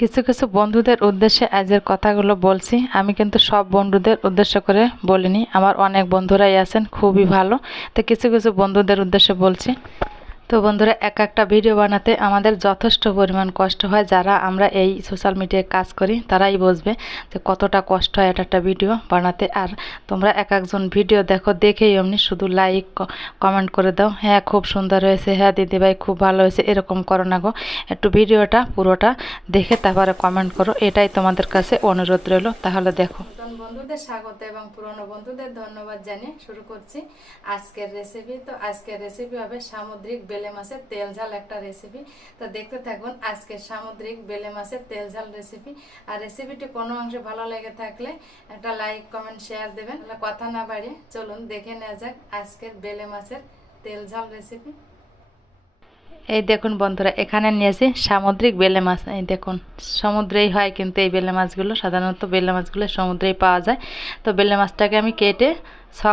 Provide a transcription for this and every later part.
কিছু কিছু বন্ধুদের উদ্দেশ্যে আজের কথাগুলো বলছি। আমি কিন্তু সব বন্ধুদের উদ্দেশ্য করে বলিনি। আমার অনেক বন্ধুরাই আছেন, খুবই ভালো। তো কিছু কিছু বন্ধুদের উদ্দেশ্যে বলছি। তো বন্ধুরা, এক একটা ভিডিও বানাতে আমাদের যথেষ্ট পরিমাণ কষ্ট হয়। যারা আমরা এই সোশ্যাল মিডিয়ায় কাজ করি, তারাই বুঝবে যে কতটা কষ্ট হয় এটা একটা ভিডিও বানাতে। আর তোমরা এক একজন ভিডিও দেখো দেখেই এমনি শুধু লাইক কমেন্ট করে দাও। হ্যাঁ খুব সুন্দর হয়েছে। হ্যাঁ দিদিভাই খুব ভালো হয়েছে। এরকম করো না গো। একটু ভিডিওটা পুরোটা দেখে তারপরে কমেন্ট করো। এটাই তোমাদের কাছে অনুরোধ রইল। তাহলে দেখো। বন্ধুদের স্বাগত এবং পুরনো বন্ধুদের ধন্যবাদ জানিয়ে শুরু করছি আজকের রেসিপি তো আজকের রেসিপি হবে সামুদ্রিক বেলে মাছের তেল ঝাল একটা রেসিপি তো দেখতে থাকুন আজকের সামুদ্রিক বেলে মাছের তেল ঝাল রেসিপি আর রেসিপিটি কোনো অংশে ভালো লেগে থাকলে একটা লাইক কমেন্ট শেয়ার দেবেন। কথা না বাড়িয়ে চলুন দেখে নেওয়া যাক আজকের বেলে মাছের তেল ঝাল রেসিপি এই দেখুন বন্ধুরা, এখানে নিয়েছি সামুদ্রিক বেলে মাছ। এই দেখুন, সমুদ্রেই হয় কিন্তু এই বেলে মাছগুলো। সাধারণত বেলে মাছগুলো সমুদ্রেই পাওয়া যায়। তো বেলে মাছটাকে আমি কেটে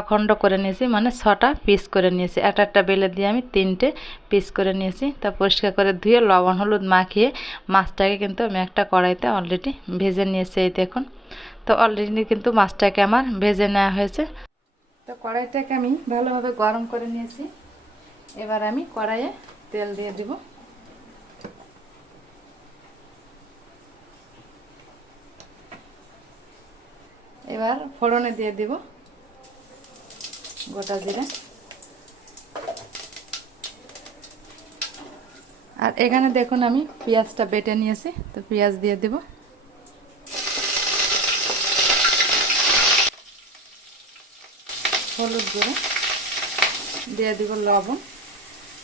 খণ্ড করে নিয়েছি মানে ছটা পিস করে নিয়েছি একটা একটা বেলে দিয়ে আমি তিনটে পিস করে নিয়েছি তা পরিষ্কার করে ধুয়ে লবণ, হলুদ মাখিয়ে মাছটাকে কিন্তু আমি একটা কড়াইতে অলরেডি ভেজে নিয়েছি এই দেখুন। তো অলরেডি কিন্তু মাছটাকে আমার ভেজে নেওয়া হয়েছে। তো কড়াইটাকে আমি ভালোভাবে গরম করে নিয়েছি। এবার আমি কড়াইয়ে তেল দিয়ে দিব। এবার ফোড়নে দিয়ে দিব গোটা জিরে। আর এখানে দেখুন আমি পেঁয়াজটা বেটে নিয়েছি, তো পেঁয়াজ দিয়ে দিব। হলুদ গুঁড়ো, দিয়ে দিব লবণ।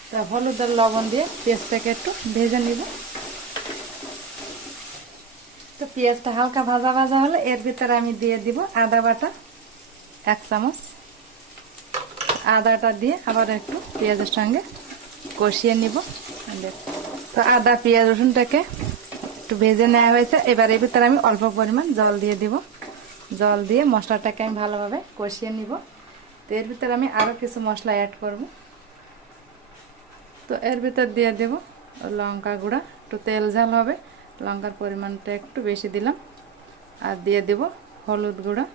তা হলুদ আর লবণ দিয়ে পেঁয়াজটাকে একটু ভেজে নিব। তো পেঁয়াজটা হালকা ভাজা ভাজা হলে এর ভিতরে আমি দিয়ে দিব আদা বাটা এক চামচ। আদাটা দিয়ে আবার একটু পেঁয়াজের সঙ্গে কষিয়ে নিব। তো আদা, পেঁয়াজ, রসুনটাকে একটু ভেজে নেওয়া হয়েছে। এবার এর ভিতরে আমি অল্প পরিমাণ জল দিয়ে দিব। জল দিয়ে মশলাটাকে আমি ভালোভাবে কষিয়ে নিব। তো এর ভিতরে আমি আরও কিছু মশলা অ্যাড করব। তো এর ভিতর দিয়ে দেব লঙ্কা গুঁড়া। একটু তেল ঝাল হবে, লঙ্কার পরিমাণটা একটু বেশি দিলাম। আর দিয়ে দেব হলুদ গুঁড়া।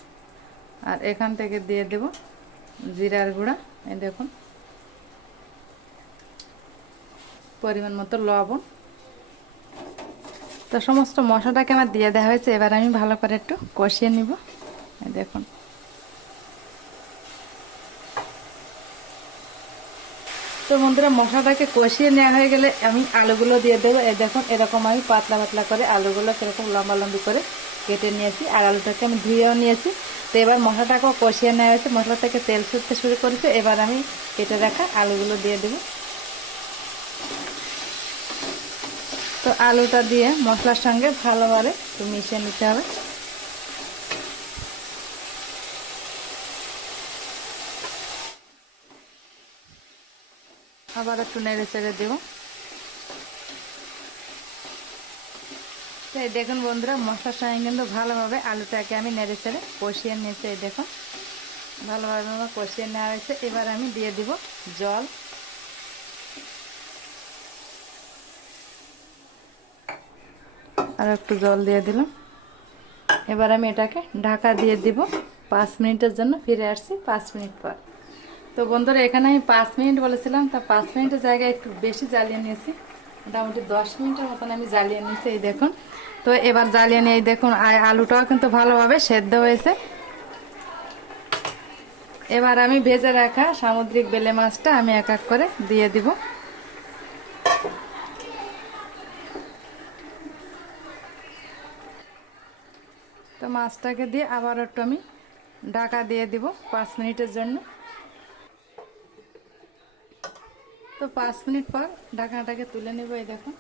আর এখান থেকে দিয়ে দেব জিরার গুঁড়া। এই দেখুন। পরিমাণ মতো লবণ। তো সমস্ত মশলাটাকে আমার দিয়ে দেওয়া হয়েছে, এবার আমি ভালো করে একটু কষিয়ে নিব। দেখুন। তো বন্ধুরা, মশলাটাকে কষিয়ে নেওয়া হয়ে গেলে আমি আলুগুলো দিয়ে দেবো। এই দেখুন, এরকম আমি পাতলা পাতলা করে আলুগুলো সেরকম লম্বা লম্বি করে কেটে নিয়েছি আর আলুটাকে আমি ধুয়েও নিয়েছি। তো এবার মশলাটাকেও কষিয়ে নেওয়া হয়েছে। মশলা থেকে তেল ছুটতে শুরু করেছে। এবার আমি কেটে রাখা আলুগুলো দিয়ে দেবো। তো আলুটা দিয়ে মশলার সঙ্গে ভালোভাবে মিশিয়ে নিতে হবে। আবার একটু নেড়ে চেড়ে দেবো। তো দেখুন বন্ধুরা, মশলার সঙ্গে কিন্তু ভালোভাবে আলুটাকে আমি নেড়ে চেড়ে কষিয়ে নিয়েছি, এই দেখুন। ভালোভাবে আমার কষিয়ে নেওয়া হয়েছে। এবার আমি দিয়ে দিব জল। আর একটু জল দিয়ে দিলাম। এবার আমি এটাকে ঢাকা দিয়ে দিব। পাঁচ মিনিটের জন্য ফিরে আসছি, পাঁচ মিনিট পর। তো বন্ধুরা, এখানে আমি পাঁচ মিনিট বলেছিলাম, তা পাঁচ মিনিটের জায়গায় একটু বেশি জ্বালিয়ে নিয়েছি। মোটামুটি দশ মিনিটের মতন আমি জ্বালিয়ে নিয়েছি, এই দেখুন। তো এবার জ্বালিয়ে নিয়ে দেখুন আলুটাও কিন্তু ভালোভাবে সেদ্ধ হয়েছে। এবার আমি ভেজে রাখা সামুদ্রিক বেলে মাছটা আমি এক এক করে দিয়ে দিব। তো মাছটাকে দিয়ে আবার একটু আমি ঢাকা দিয়ে দিব পাঁচ মিনিটের জন্য। তো পাঁচ মিনিট পর ঢাকনাটাকে তুলে নেব, এই দেখুন।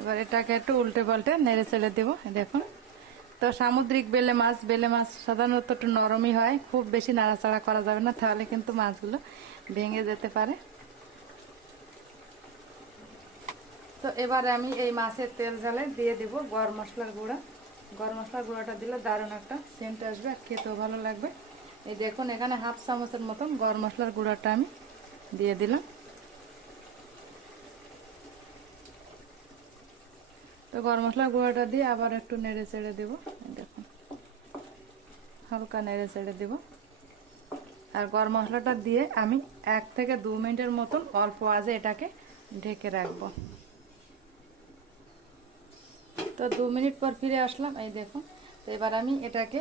এবার এটাকে একটু উল্টে পাল্টে নেড়ে চেড়ে দেবো দেখুন। তো সামুদ্রিক বেলে মাছ বেলে মাছ সাধারণত একটু নরমই হয়, খুব বেশি নাড়াচাড়া করা যাবে না, তাহলে কিন্তু মাছগুলো ভেঙে যেতে পারে। তো এবারে আমি এই মাছের তেল ঝালে দিয়ে দিব গরম মশলার গুঁড়া। গরম মশলার গুঁড়াটা দিলে দারুণ একটা সেন্ট আসবে, আর খেতেও ভালো লাগবে। এই দেখুন, এখানে হাফ চামচের মতন গরম মশলার গুঁড়াটা আমি দিয়ে দিলাম। তো গরম মশলার গুঁড়োটা দিয়ে আবার একটু নেড়ে চেড়ে দেবো। দেখুন, হালকা নেড়ে চেড়ে দেবো। আর গরম মশলাটা দিয়ে আমি এক থেকে দু মিনিটের মতন অল্প আজে এটাকে ঢেকে রাখব। তো দু মিনিট পর ফিরে আসলাম, এই দেখুন। এবার আমি এটাকে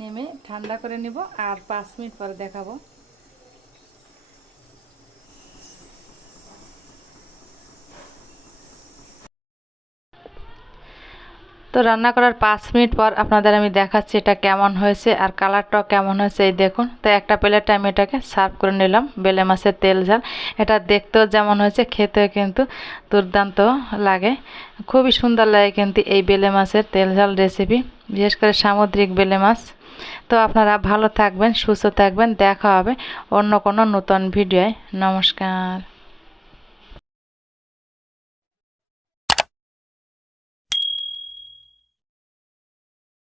নেমে ঠান্ডা করে নিব আর পাঁচ মিনিট পরে দেখাবো। তো রান্না করার পাঁচ মিনিট পর আপনাদের আমি দেখাচ্ছি এটা কেমন হয়েছে আর কালারটাও কেমন হয়েছে, এই দেখুন। তো একটা প্লেটে আমি এটাকে সার্ভ করে নিলাম, বেলে মাছের তেল ঝাল। এটা দেখতেও যেমন হয়েছে, খেতেও কিন্তু দুর্দান্ত লাগে। খুবই সুন্দর লাগে কিন্তু এই বেলে মাছের তেল ঝাল রেসিপি বিশেষ করে সামুদ্রিক বেলে মাছ। তো আপনারা ভালো থাকবেন সুস্থ থাকবেন দেখা হবে অন্য কোনো নতুন ভিডিওয়। নমস্কার।